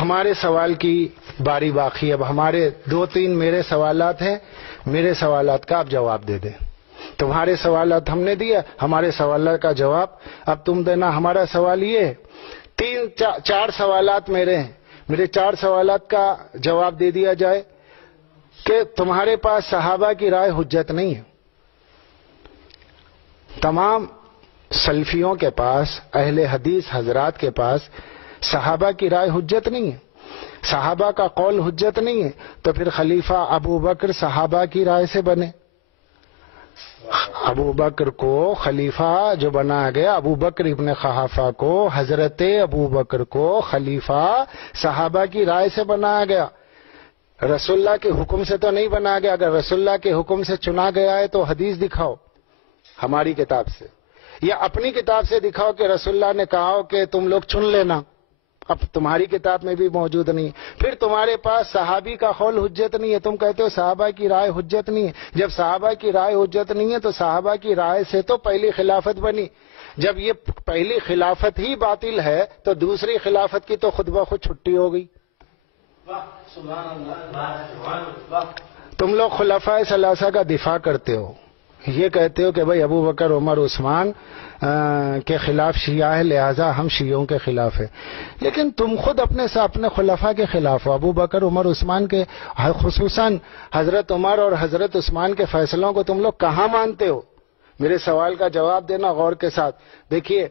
ہمارے سوال کی باری باقی ہے. اب ہمارے 2-3 میرے سوالات ہیں، میرے سوالات کا آپ جواب دے دیں. تمہارے سوالات ہم نے دیا، ہمارے سوالات کا جواب اب تم دینا. ہمارا سوال یہ ہے، 4 سوالات میرے ہیں، میرے 4 سوالات کا جواب دے دیا جائے کہ تمہارے پاس صحابہ کی رائے حجت نہیں ہے. تمام سلفیوں کے پاس، اہل حدیث حضرات کے پاس صحابہ کی رائے حجت نہیں ہے، صحابہ کا قول حجت نہیں ہے. تو پھر خلیفہ ابو بکر صحابہ کی رائے سے بنے. ابو بکر کو خلیفہ جو بنایا گیا، ابو بکر ابن قحافہ کو، حضرت ابو بکر کو خلیفہ صحابہ کی رائے سے بنایا گیا، رسول اللہ کے حکم سے تو نہیں بنایا گیا. اگر رسول اللہ کے حکم سے چنا گیا ہے تو حدیث دکھاؤ ہماری کتاب سے، یا اپنی کتاب سے دکھاؤ کہ رسول اللہ نے کہا ہو کہ تم لوگ چن لینا. اب تمہاری کتاب میں بھی موجود نہیں. پھر تمہارے پاس صحابی کا قول حجت نہیں ہے، تم کہتے ہو صحابہ کی رائے حجت نہیں ہے. جب صحابہ کی رائے حجت نہیں ہے تو صحابہ کی رائے سے تو پہلی خلافت بنی. جب یہ پہلی خلافت ہی باطل ہے تو دوسری خلافت کی تو خود بخود چھٹی ہو گئی. تم لوگ خلفائے ثلاثہ کا دفاع کرتے ہو، یہ کہتے ہو کہ بھئی ابو بکر عمر عثمان کے خلاف شیعہ ہے لہذا ہم شیعوں کے خلاف ہے. لیکن تم خود اپنے خلفاء کے خلاف ہو. ابو بکر عمر عثمان کے، خصوصاً حضرت عمر اور حضرت عثمان کے فیصلوں کو تم لوگ کہاں مانتے ہو؟ میرے سوال کا جواب دینا غور کے ساتھ. دیکھیے،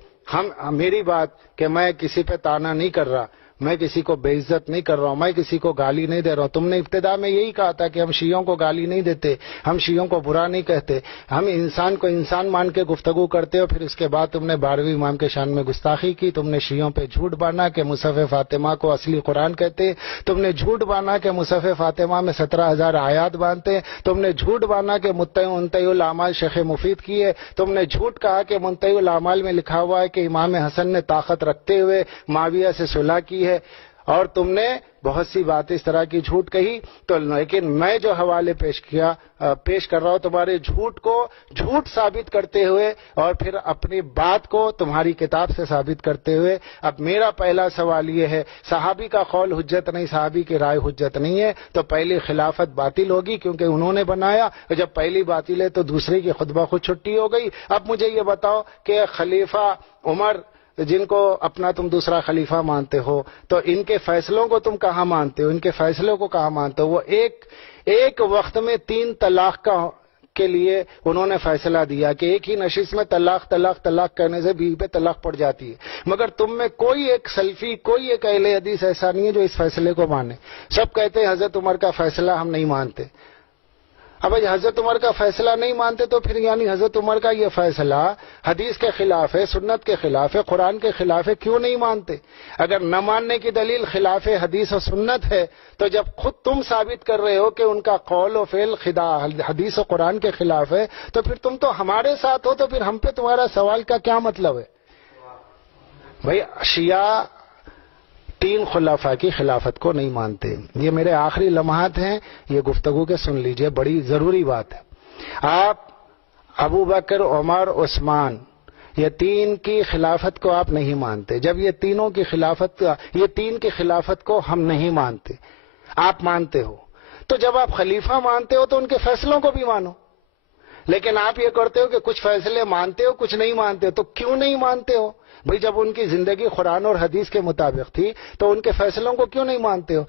میری بات کہ میں کسی پہ تانا نہیں کر رہا، میں کسی کو بے عزت نہیں کر رہا ہوں، میں کسی کو گالی نہیں دے رہا ہوں. تم نے ابتدا میں یہی کہا تھا کہ ہم شیعوں کو گالی نہیں دیتے، ہم شیعوں کو برا نہیں کہتے، ہم انسان کو انسان مان کے گفتگو کرتے ہو. پھر اس کے بعد تم نے 12ویں امام کے شان میں گستاخی کی، تم نے شیعوں پہ جھوٹ باندھا کہ مصحف فاطمہ کو اصلی قرآن کہتے، تم نے جھوٹ باندھا کہ مصحف فاطمہ میں 17,000 آیات باندھتے، تم نے جھوٹ باندھا کہ منتهی الاعمال شیخ مفید کی ہے، تم نے جھوٹ کہا کہ منتهی الاعمال میں لکھا ہوا ہے کہ امام حسن نے طاقت رکھتے ہوئے معاویہ سے صلح کی ہے، اور تم نے بہت سی باتیں اس طرح کی جھوٹ کہی. تو لیکن میں جو حوالے پیش کر رہا ہوں تمہارے جھوٹ کو جھوٹ ثابت کرتے ہوئے اور پھر اپنی بات کو تمہاری کتاب سے ثابت کرتے ہوئے. اب میرا پہلا سوال یہ ہے، صحابی کا قول حجت نہیں، صحابی کی رائے حجت نہیں ہے تو پہلی خلافت باطل ہوگی کیونکہ انہوں نے بنایا، اور جب پہلی باطل ہے تو دوسری کی خود بخود چھٹی ہو گئی. اب مجھے یہ بتاؤ کہ خلیفہ عمر جن کو اپنا تم دوسرا خلیفہ مانتے ہو تو ان کے فیصلوں کو تم کہاں مانتے ہو؟ ان کے فیصلوں کو کہاں مانتے ہو؟ وہ ایک وقت میں 3 طلاق کے لیے انہوں نے فیصلہ دیا کہ ایک ہی نشست میں طلاق کہنے سے بیوی پہ طلاق پڑ جاتی ہے. مگر تم میں کوئی ایک سلفی، کوئی ایک اہل حدیث ایسا نہیں ہے جو اس فیصلے کو مانے. سب کہتے ہیں حضرت عمر کا فیصلہ ہم نہیں مانتے. اب حضرت عمر کا فیصلہ نہیں مانتے تو پھر یعنی حضرت عمر کا یہ فیصلہ حدیث کے خلاف ہے، سنت کے خلاف ہے، قرآن کے خلاف ہے، کیوں نہیں مانتے؟ اگر نہ ماننے کی دلیل خلاف حدیث و سنت ہے تو جب خود تم ثابت کر رہے ہو کہ ان کا قول و فعل حدیث و قرآن کے خلاف ہے تو پھر تم تو ہمارے ساتھ ہو، تو پھر ہم پہ تمہارا سوال کا کیا مطلب ہے؟ بھائی شیعہ 3 خلفاء کی خلافت کو نہیں مانتے. یہ میرے آخری لمحات ہیں، یہ گفتگو کے سن لیجئے، بڑی ضروری بات ہے. آپ ابو بکر عمر عثمان یہ 3 کی خلافت کو آپ نہیں مانتے. جب یہ 3 کی خلافت کو ہم نہیں مانتے، آپ مانتے ہو، تو جب آپ خلیفہ مانتے ہو تو ان کے فیصلوں کو بھی مانو. لیکن آپ یہ کرتے ہو کہ کچھ فیصلے مانتے ہو کچھ نہیں مانتے ہو. تو کیوں نہیں مانتے ہو؟ بھئی جب ان کی زندگی قرآن اور حدیث کے مطابق تھی تو ان کے فیصلوں کو کیوں نہیں مانتے ہو؟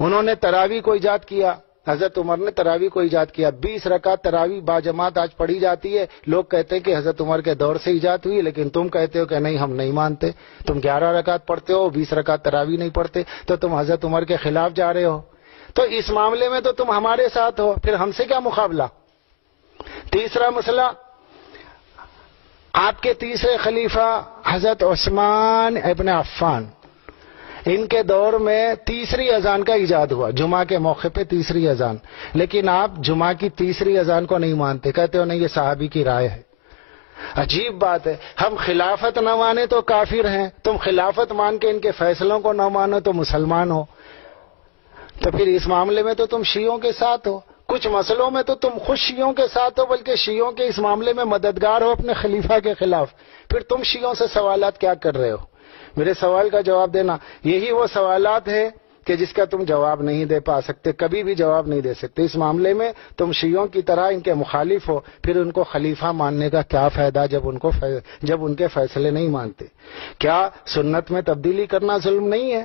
انہوں نے تراویح کو ایجاد کیا، حضرت عمر نے تراویح کو ایجاد کیا. 20 رکعت تراویح باجماعت آج پڑھی جاتی ہے. لوگ کہتے ہیں کہ حضرت عمر کے دور سے ایجاد ہوئی، لیکن تم کہتے ہو کہ نہیں ہم نہیں مانتے. تم 11 رکعت پڑھتے ہو، 20 رکعت تراویح نہیں پڑھتے، تو تم حضرت عمر کے خلاف جا رہے ہو. تو اس معاملے میں تو تم ہمارے ساتھ ہو، پھر ہم سے کیا مقابلہ؟ تیسرا مسئلہ، آپ کے تیسرے خلیفہ حضرت عثمان ابن عفان، ان کے دور میں تیسری اذان کا ایجاد ہوا، جمعہ کے موقع پہ تیسری اذان. لیکن آپ جمعہ کی تیسری اذان کو نہیں مانتے، کہتے ہو نہیں یہ صحابی کی رائے ہے. عجیب بات ہے، ہم خلافت نہ مانے تو کافر ہیں، تم خلافت مان کے ان کے فیصلوں کو نہ مانو تو مسلمان ہو. تو پھر اس معاملے میں تو تم شیعوں کے ساتھ ہو، کچھ مسئلوں میں تو تم خود شیعوں کے ساتھ ہو، بلکہ شیعوں کے اس معاملے میں مددگار ہو اپنے خلیفہ کے خلاف. پھر تم شیعوں سے سوالات کیا کر رہے ہو؟ میرے سوال کا جواب دینا. یہی وہ سوالات ہیں کہ جس کا تم جواب نہیں دے پا سکتے، کبھی بھی جواب نہیں دے سکتے۔ اس معاملے میں تم شیعوں کی طرح ان کے مخالف ہو، پھر ان کو خلیفہ ماننے کا کیا فائدہ جب ان کے فیصلے نہیں مانتے؟ کیا سنت میں تبدیلی کرنا ظلم نہیں ہے؟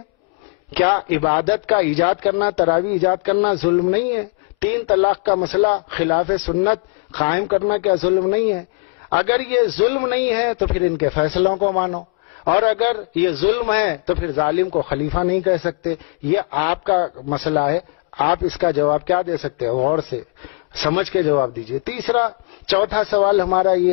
کیا عبادت کا ایجاد کرنا، تراویح ایجاد کرنا ظلم نہیں ہے؟ 3 طلاق کا مسئلہ خلاف سنت قائم کرنا کیا ظلم نہیں ہے؟ اگر یہ ظلم نہیں ہے تو پھر ان کے فیصلوں کو مانو، اور اگر یہ ظلم ہے تو پھر ظالم کو خلیفہ نہیں کہہ سکتے۔ یہ آپ کا مسئلہ ہے، آپ اس کا جواب کیا دے سکتے ہیں؟ غور سے سمجھ کے جواب دیجئے۔ چوتھا سوال ہمارا یہ